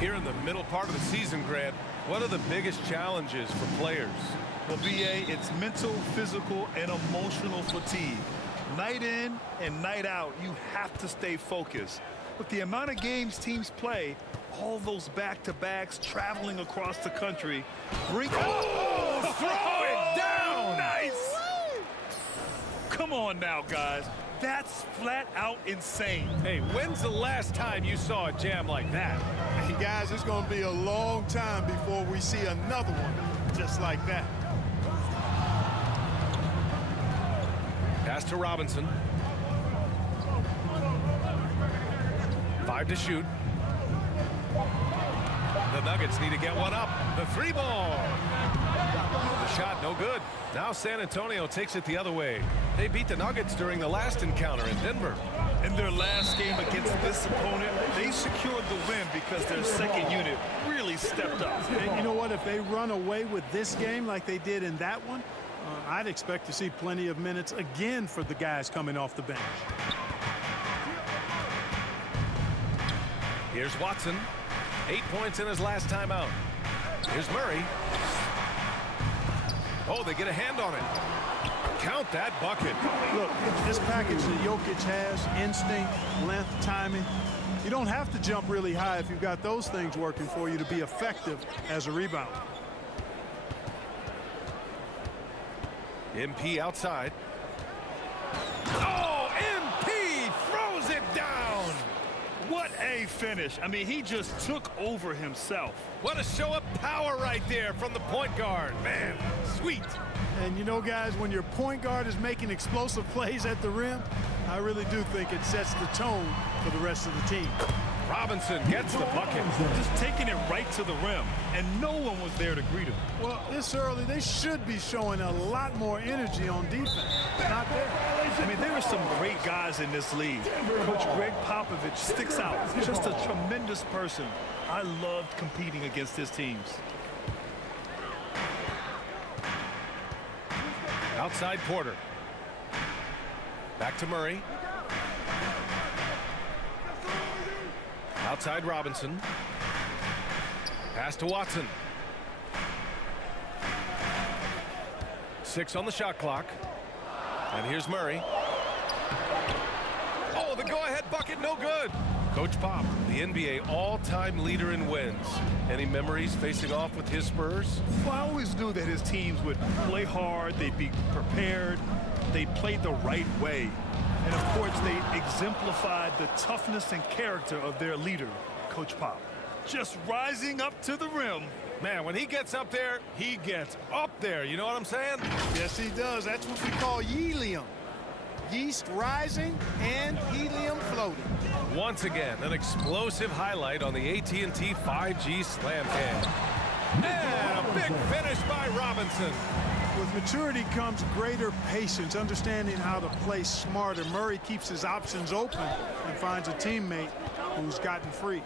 Here in the middle part of the season, Grant, what are the biggest challenges for players? Well, BA, it's mental, physical, and emotional fatigue. Night in and night out, you have to stay focused. With the amount of games teams play, all those back-to-backs traveling across the country, throw it down! Nice! Come on now, guys. That's flat out insane. Hey, when's the last time you saw a jam like that? Hey, guys, it's going to be a long time before we see another one just like that. Pass to Robinson. 5 to shoot. The Nuggets need to get one up. The 3-ball. The shot no good. Now San Antonio takes it the other way. They beat the Nuggets during the last encounter in Denver. In their last game against this opponent, they secured the win because their second unit really stepped up. And you know what? If they run away with this game like they did in that one, I'd expect to see plenty of minutes again for the guys coming off the bench. Here's Watson. 8 points in his last time out. Here's Murray. Oh, they get a hand on it. Count that bucket. Look, this package that Jokic has, instinct, length, timing, you don't have to jump really high if you've got those things working for you to be effective as a rebounder. MP outside. Oh, MP throws it down. What a finish. I mean, he just took over himself. What a show of power right there from the point guard. Man, sweet. And you know, guys, when your point guard is making explosive plays at the rim, I really do think it sets the tone for the rest of the team. Robinson gets the bucket. Just taking it right to the rim, and no one was there to greet him. Well, this early, they should be showing a lot more energy on defense. Not there. I mean, there are some great guys in this league. Coach Greg Popovich sticks out. Just a tremendous person. I loved competing against his teams. Outside Porter. Back to Murray. Outside Robinson. Pass to Watson. 6 on the shot clock. And here's Murray. Oh, the go-ahead bucket, no good. Coach Pop, the NBA all-time leader in wins. Any memories facing off with his Spurs? Well, I always knew that his teams would play hard, they'd be prepared, they played the right way. And, of course, they exemplified the toughness and character of their leader, Coach Pop. Just rising up to the rim. Man, when he gets up there, he gets up there. You know what I'm saying? Yes, he does. That's what we call helium. Yeast rising and helium floating. Once again, an explosive highlight on the AT&T 5G Slam Cam. And a big finish by Robinson. With maturity comes greater patience, understanding how to play smarter. Murray keeps his options open and finds a teammate who's gotten free.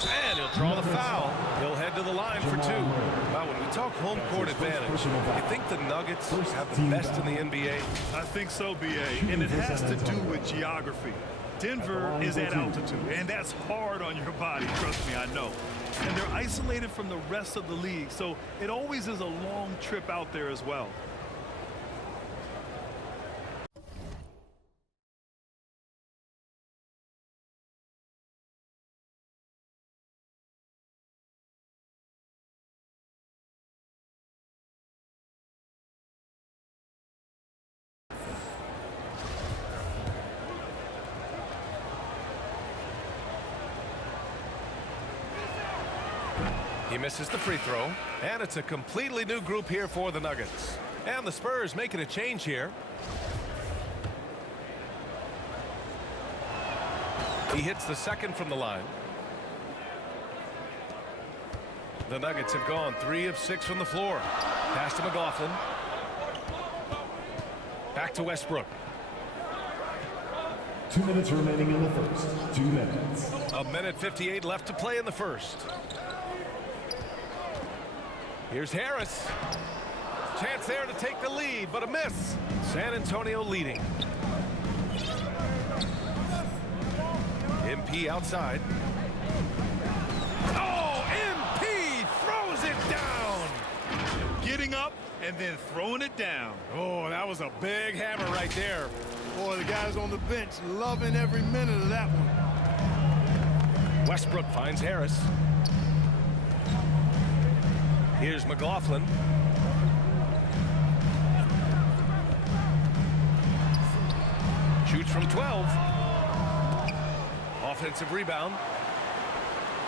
And he'll draw the foul. He'll head to the line for 2. Wow, when we talk home court advantage, you think the Nuggets have the best in the NBA? I think so, BA, and it has to do with geography. Denver is at altitude, and that's hard on your body, trust me, I know. And they're isolated from the rest of the league, so it always is a long trip out there as well. He misses the free throw, and it's a completely new group here for the Nuggets. And the Spurs making a change here. He hits the second from the line. The Nuggets have gone 3 of 6 from the floor. Pass to McLaughlin. Back to Westbrook. 2 minutes remaining in the first. 2 minutes. A minute 58 left to play in the first. Here's Harris. Chance there to take the lead, but a miss. San Antonio leading. MP outside. Oh, MP throws it down. Getting up and then throwing it down. Oh, that was a big hammer right there. Boy, the guys on the bench loving every minute of that one. Westbrook finds Harris. Here's McLaughlin. Shoots from 12. Offensive rebound.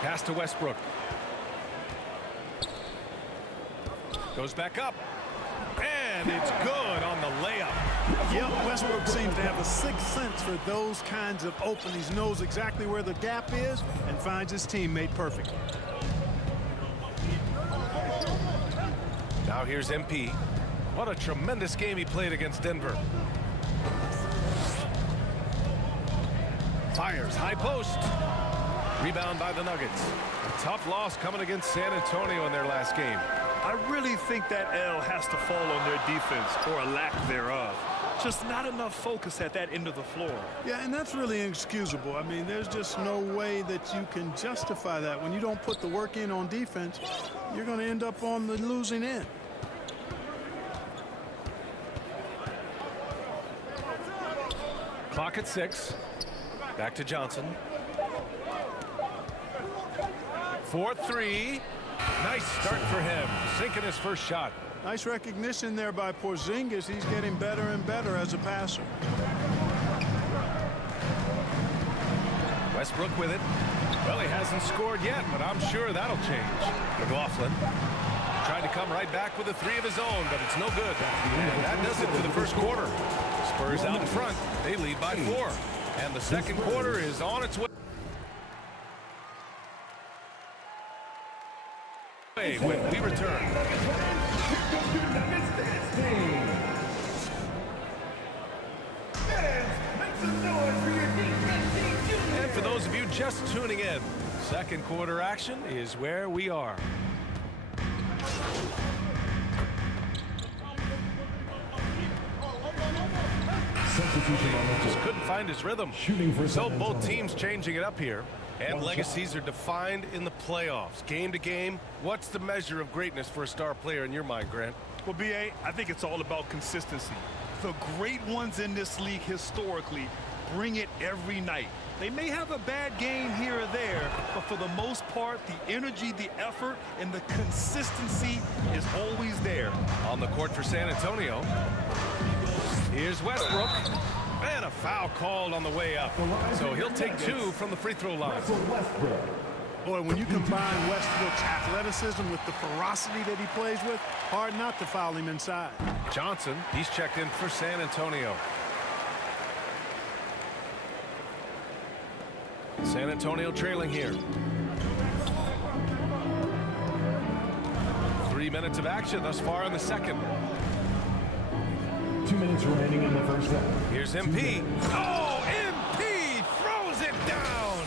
Pass to Westbrook. Goes back up. And it's good on the layup. Yep, Westbrook seems to have a sixth sense for those kinds of openings. He knows exactly where the gap is and finds his teammate perfectly. Now here's MP. What a tremendous game he played against Denver. Fires high post. Rebound by the Nuggets. A tough loss coming against San Antonio in their last game. I really think that L has to fall on their defense or a lack thereof. Just not enough focus at that end of the floor. Yeah, and that's really inexcusable. I mean, there's just no way that you can justify that. When you don't put the work in on defense, you're going to end up on the losing end. Clock at 6. Back to Johnson. 4-3. Nice start for him. Sinking his first shot. Nice recognition there by Porzingis. He's getting better and better as a passer. Westbrook with it. Well, he hasn't scored yet, but I'm sure that'll change. McLaughlin tried to come right back with a three of his own, but it's no good. And that does it for the first quarter. Spurs out in front. They lead by 4. And the second quarter is on its way. When we return. And for those of you just tuning in, second quarter action is where we are. Just couldn't find his rhythm. Shooting for So San both Antonio. teams changing it up here. And legacies are defined in the playoffs. Game to game, what's the measure of greatness for a star player in your mind, Grant? Well, B.A., I think it's all about consistency. The great ones in this league historically bring it every night. They may have a bad game here or there, but for the most part, the energy, the effort, and the consistency is always there. On the court for San Antonio. Here's Westbrook. And a foul called on the way up. So he'll take 2 from the free throw line. Boy, when you combine Westbrook's athleticism with the ferocity that he plays with, hard not to foul him inside. Johnson, he's checked in for San Antonio. San Antonio trailing here. 3 minutes of action thus far in the second. 2 minutes remaining in the first half. Here's MP. Oh, MP throws it down.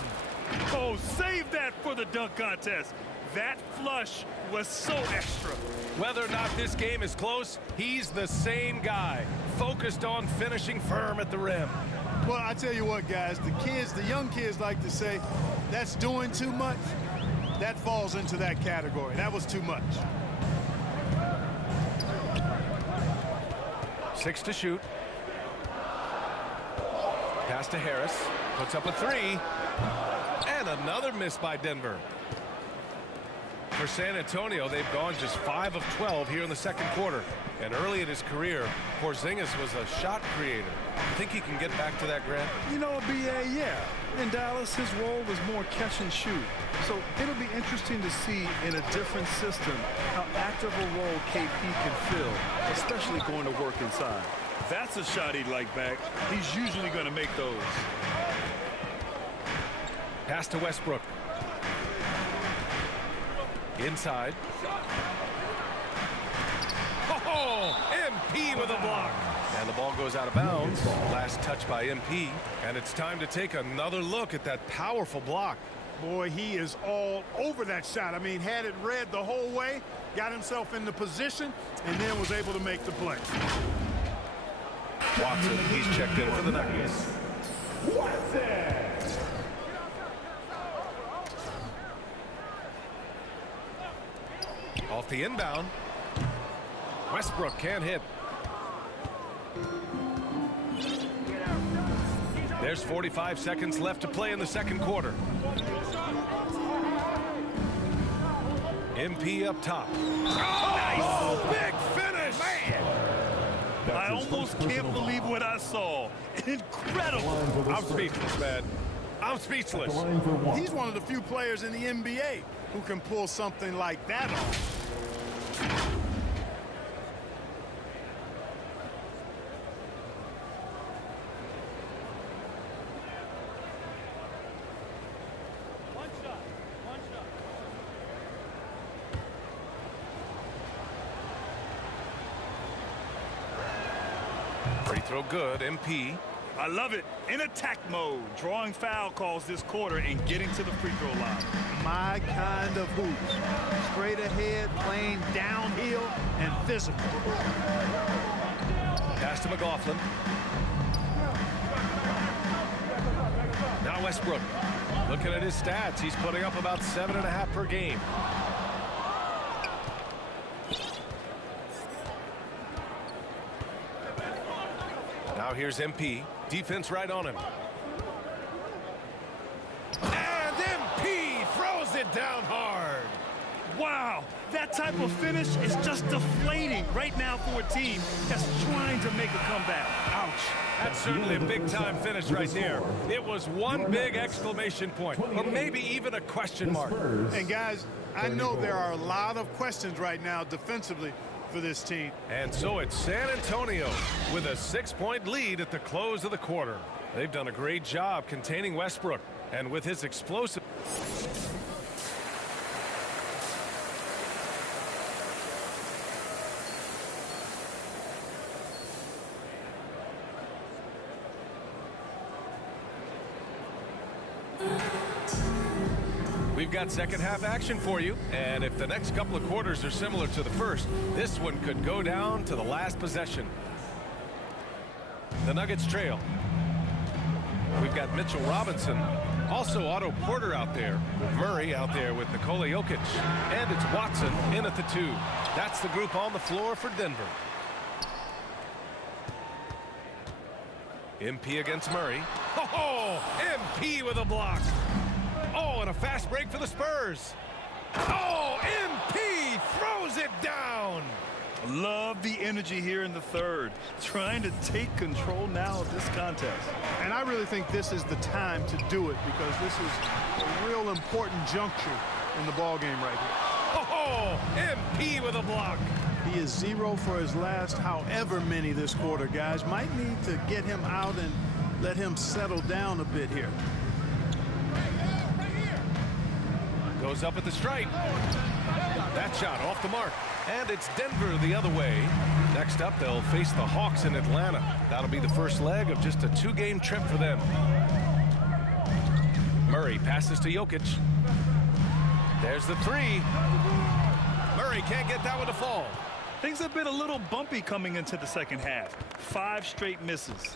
Oh, save that for the dunk contest. That flush was so extra. Whether or not this game is close, he's the same guy, focused on finishing firm at the rim. Well, I tell you what, guys, the young kids like to say, that's doing too much. That falls into that category. That was too much. 6 to shoot. Pass to Harris. Puts up a 3. And another miss by Denver. For San Antonio, they've gone just 5 of 12 here in the second quarter. And early in his career, Porzingis was a shot creator. You think he can get back to that, Grant? You know, B.A., yeah. In Dallas, his role was more catch and shoot. So it'll be interesting to see in a different system how active a role KP can fill, especially going to work inside. That's a shot he'd like back. He's usually going to make those. Pass to Westbrook. Inside. Oh, MP with a block. And the ball goes out of bounds. Last touch by MP. And it's time to take another look at that powerful block. Boy, he is all over that shot. I mean, had it read the whole way, got himself in the position, and then was able to make the play. Watson, he's checked in for the Nuggets. Off the inbound. Westbrook can't hit. There's 45 seconds left to play in the second quarter. MP up top. Oh, nice. Big finish. Man. I almost can't believe what I saw. Incredible. I'm speechless, man. I'm speechless. He's one of the few players in the NBA who can pull something like that off. Free throw good, MP. I love it. In attack mode, drawing foul calls this quarter and getting to the free throw line. My kind of hoops. Straight ahead, playing downhill, and physical. Pass to McLaughlin. Now Westbrook. Looking at his stats, he's putting up about 7.5 per game. Now here's MP. Defense right on him. And MP throws it down hard. Wow, that type of finish is just deflating right now for a team that's trying to make a comeback. Ouch. That's certainly a big-time finish right there. It was one big exclamation point, or maybe even a question mark. And guys, I know there are a lot of questions right now defensively for this team. And so it's San Antonio with a 6-point lead at the close of the quarter. They've done a great job containing Westbrook, and with his explosive... We've got second half action for you, and if the next couple of quarters are similar to the first, this one could go down to the last possession. The Nuggets trail. We've got Mitchell Robinson, also Otto Porter out there, Murray out there with Nikola Jokic, and it's Watson in at the 2. That's the group on the floor for Denver. MP against Murray. Oh, MP with a block. Oh, and a fast break for the Spurs. Oh, MP throws it down. Love the energy here in the third, trying to take control now of this contest. And I really think this is the time to do it because this is a real important juncture in the ball game right here. Oh, MP with a block. He is 0 for his last however many this quarter, guys. Might need to get him out and let him settle down a bit here. Goes up at the stripe. That shot off the mark. And it's Denver the other way. Next up, they'll face the Hawks in Atlanta. That'll be the first leg of just a 2-game trip for them. Murray passes to Jokic. There's the 3. Murray can't get that one to fall. Things have been a little bumpy coming into the second half. 5 straight misses.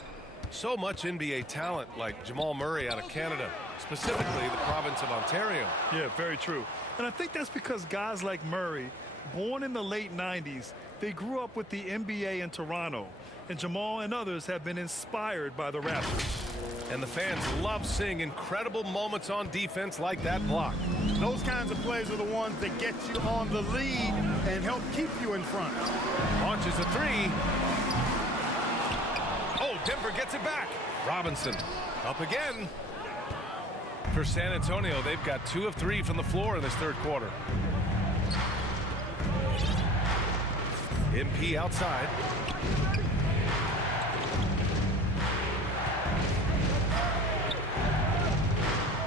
So much NBA talent like Jamal Murray out of Canada, specifically the province of Ontario. Yeah, very true. And I think that's because guys like Murray, born in the late 90s, they grew up with the NBA in Toronto. And Jamal and others have been inspired by the Raptors. And the fans love seeing incredible moments on defense like that block. Those kinds of plays are the ones that get you on the lead and help keep you in front. Launches a 3. Oh, Denver gets it back. Robinson up again. For San Antonio, they've got 2 of 3 from the floor in this third quarter. MP outside.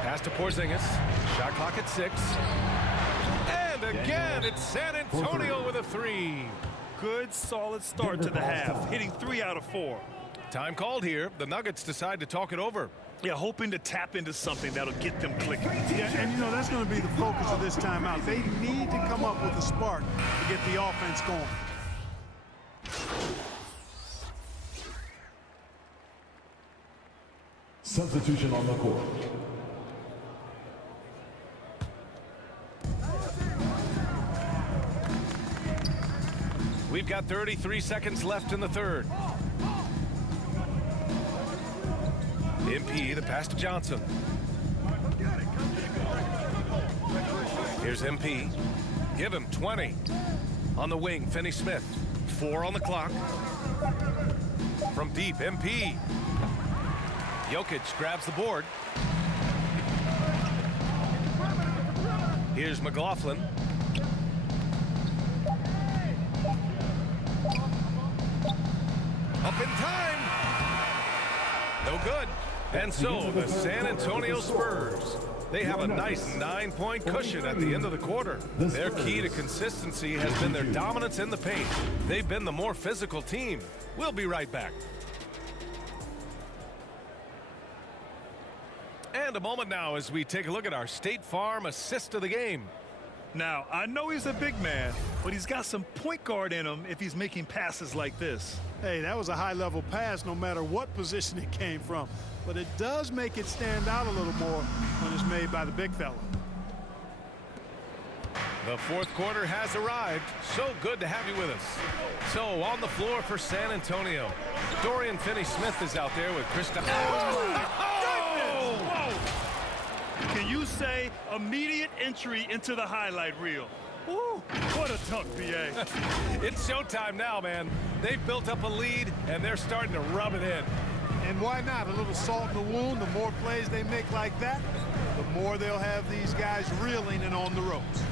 Pass to Porzingis. Shot clock at 6. And again, it's San Antonio with a 3. good, solid start to the half, hitting 3 out of 4. Time called here. The Nuggets decide to talk it over. Yeah, hoping to tap into something that'll get them clicking. Yeah, and you know, that's going to be the focus of this timeout. They need to come up with a spark to get the offense going. Substitution on the court. We've got 33 seconds left in the third. MP, the pass to Johnson. Here's MP. Give him 20. On the wing, Finney-Smith. 4 on the clock. From deep, MP. Jokic grabs the board. Here's McLaughlin. Up in time. No good. And so the San Antonio Spurs, they have a nice 9-point cushion at the end of the quarter. Their key to consistency has been their dominance in the paint. They've been the more physical team. We'll be right back. And a moment now as we take a look at our State Farm assist of the game. Now, I know he's a big man, but he's got some point guard in him if he's making passes like this. Hey, that was a high-level pass no matter what position it came from. But it does make it stand out a little more when it's made by the big fella. The fourth quarter has arrived. So good to have you with us. So on the floor for San Antonio, Dorian Finney-Smith is out there with Kristaps. Can you say immediate entry into the highlight reel? Woo, what a dunk, B.A. It's showtime now, man. They've built up a lead, and they're starting to rub it in. And why not? A little salt in the wound. The more plays they make like that, the more they'll have these guys reeling and on the ropes.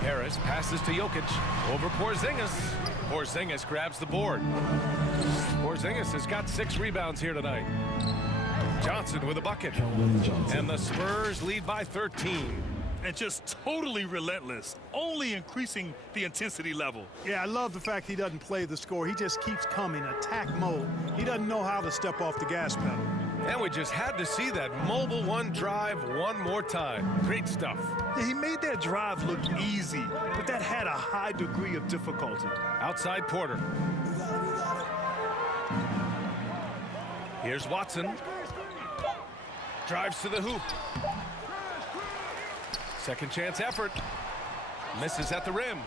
Harris passes to Jokic over Porzingis. Porzingis grabs the board. Porzingis has got 6 rebounds here tonight. Johnson with a bucket. And the Spurs lead by 13. And just totally relentless, only increasing the intensity level. Yeah, I love the fact he doesn't play the score. He just keeps coming, attack mode. He doesn't know how to step off the gas pedal. And we just had to see that mobile one drive one more time. Great stuff. Yeah, he made that drive look easy, but that had a high degree of difficulty. Outside Porter. Here's Watson. Drives to the hoop. Second chance effort. Misses at the rim.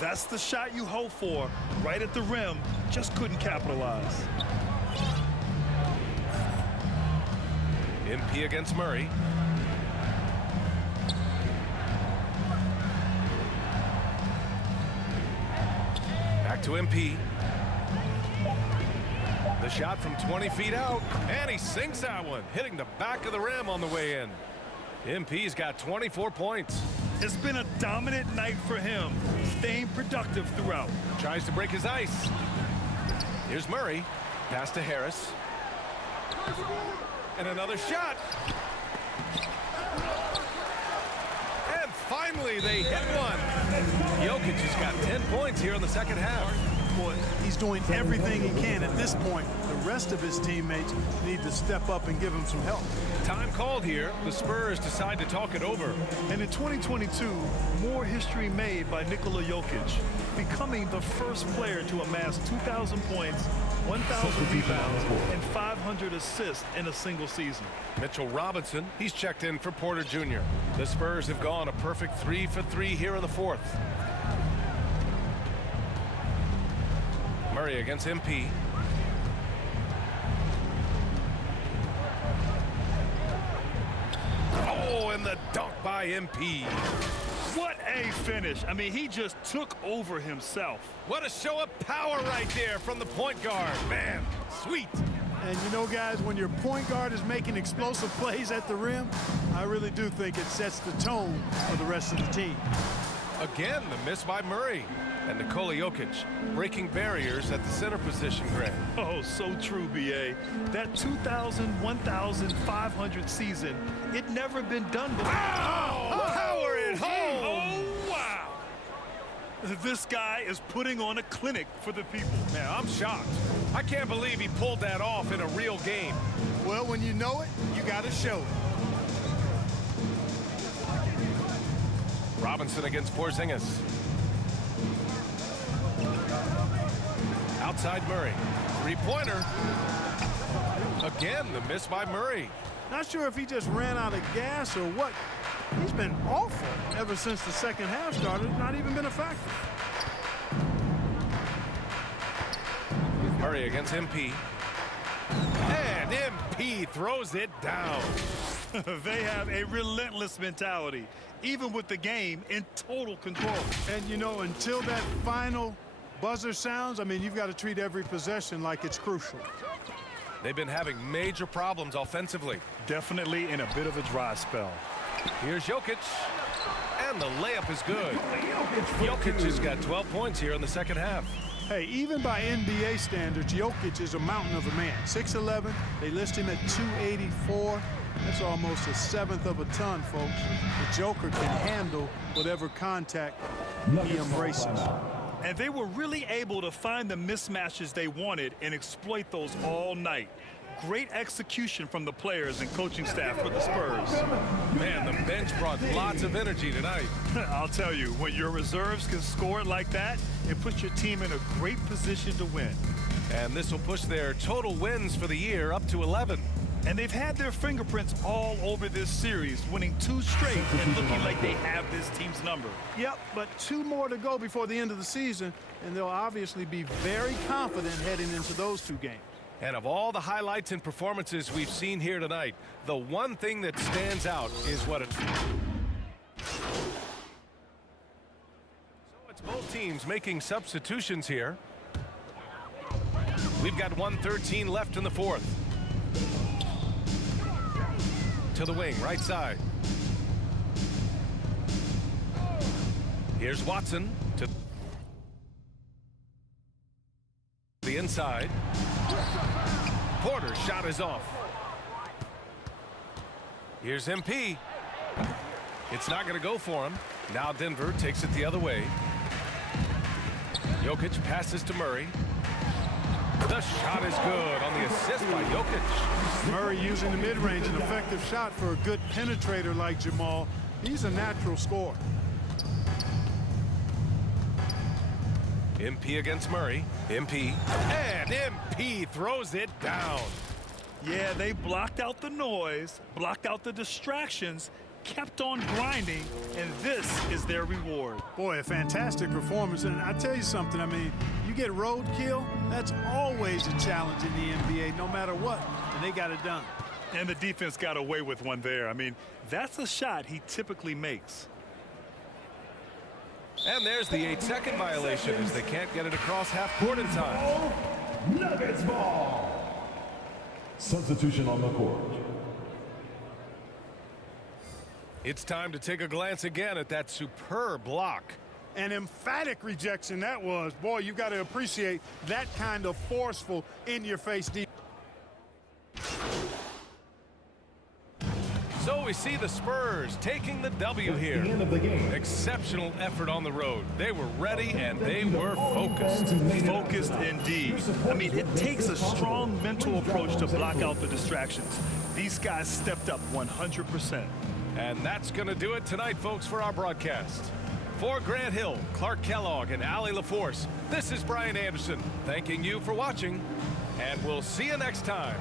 That's the shot you hope for, right at the rim. Just couldn't capitalize. MP against Murray. Back to MP. The shot from 20 feet out, and he sinks that one, hitting the back of the rim on the way in. MP's got 24 points. It's been a dominant night for him, staying productive throughout. Tries to break his ice. Here's Murray. Pass to Harris. And another shot. And finally, they hit one. Jokic has got 10 points here in the second half. Boy, he's doing everything he can at this point. The rest of his teammates need to step up and give him some help. Time called here. The Spurs decide to talk it over. And in 2022, more history made by Nikola Jokic, becoming the first player to amass 2,000 points, 1,000 rebounds, and 500 assists in a single season. Mitchell Robinson, he's checked in for Porter Jr. The Spurs have gone a perfect 3 for 3 here in the fourth. Murray against MP. Oh, and the dunk by MP. What a finish. I mean, he just took over himself. What a show of power right there from the point guard. Man, sweet. And you know, guys, when your point guard is making explosive plays at the rim, I really do think it sets the tone for the rest of the team. Again, the miss by Murray. And Nikola Jokic breaking barriers at the center position, Greg. Oh, so true, B.A. That 2,000, 1,500 season, it never been done before. Oh, power at home. Oh, wow. This guy is putting on a clinic for the people. Man, I'm shocked. I can't believe he pulled that off in a real game. Well, when you know it, you got to show it. Robinson against Porzingis. Outside Murray. Three-pointer. Again, the miss by Murray. Not sure if he just ran out of gas or what. He's been awful ever since the second half started. Not even been a factor. Murray against MP. And MP throws it down. They have a relentless mentality, even with the game in total control. And, you know, until that final buzzer sounds, I mean, you've got to treat every possession like it's crucial. They've been having major problems offensively. Definitely in a bit of a dry spell. Here's Jokic. And the layup is good. Jokic has got 12 points here in the second half. Hey, even by NBA standards, Jokic is a mountain of a man. 6'11", they list him at 284. That's almost a seventh of a ton, folks. The Joker can handle whatever contact he embraces. And they were really able to find the mismatches they wanted and exploit those all night. Great execution from the players and coaching staff for the Spurs. Man, the bench brought lots of energy tonight. I'll tell you, when your reserves can score it like that, it puts your team in a great position to win. And this will push their total wins for the year up to 11. And they've had their fingerprints all over this series, winning 2 straight and looking like they have this team's number. Yep, but 2 more to go before the end of the season, and they'll obviously be very confident heading into those 2 games. And of all the highlights and performances we've seen here tonight, the one thing that stands out is what it... So it's both teams making substitutions here. We've got 1:13 left in the fourth. To the wing, right side. Here's Watson to the inside. Porter's shot is off. Here's MP. It's not going to go for him. Now Denver takes it the other way. Jokic passes to Murray. The shot is good on the assist by Jokic. Murray using the mid-range, an effective shot for a good penetrator like Jamal. He's a natural scorer. MP against Murray. MP. And MP throws it down. Yeah, they blocked out the noise, blocked out the distractions, kept on grinding, and this is their reward. Boy, a fantastic performance. And I tell you something, I mean, you get roadkill, that's always a challenge in the NBA, no matter what. And they got it done. And the defense got away with one there. I mean, that's a shot he typically makes. And there's the 8-second violation as they can't get it across half court in time. Nuggets ball. Substitution on the court. It's time to take a glance again at that superb block. An emphatic rejection that was. Boy, you got to appreciate that kind of forceful in-your-face defense. So we see the Spurs taking the W here. The end of the game. Exceptional effort on the road. They were ready and they were focused. Focused indeed. I mean, it takes a strong mental approach to block out the distractions. These guys stepped up 100%. And that's going to do it tonight, folks, for our broadcast. For Grant Hill, Clark Kellogg, and Allie LaForce, this is Brian Anderson thanking you for watching, and we'll see you next time.